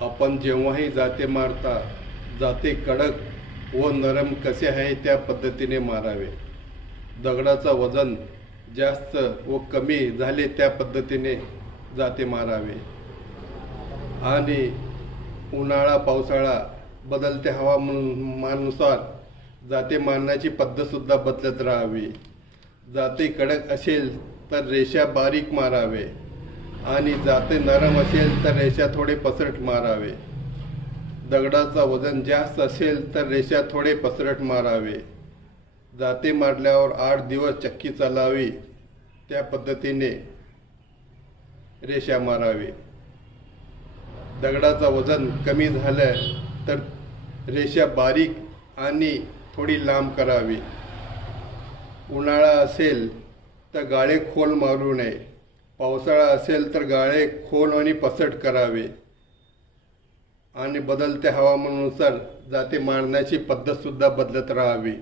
आपण जेव्हाही जाते मारता जाते कडक व नरम कसे आहे त्या पद्धतीने मारावे. दगडाचा वजन जास्त व कमी झाले त्या पद्धतीने जाते मारावे. आणि उन्हाळा पावसाळा बदलत्या हवामानानुसार जाते मारण्याची पद्धतसुद्धा बदलत राहावी. जाते कडक असेल तर रेषा बारीक मारावे आणि जाते नरम असेल तर रेषा थोडे पसरट मारावे. दगडाचा वजन जास्त असेल तर रेषा थोडे पसरट मारावे. जाते मारल्यावर 8 दिवस चक्की चालावी त्या पद्धतीने रेषा मारावी. दगडाचा वजन कमी झालं तर रेषा बारीक आणि थोडी लांब करावी. उन्हाळा असेल तर गाळे खोल मारू नये. पावसाळा असेल तर गाळे खोल आणि पसरट करावे. आणि बदलत्या हवामानानुसार जाते मारण्याची पद्धतसुद्धा बदलत राहावी.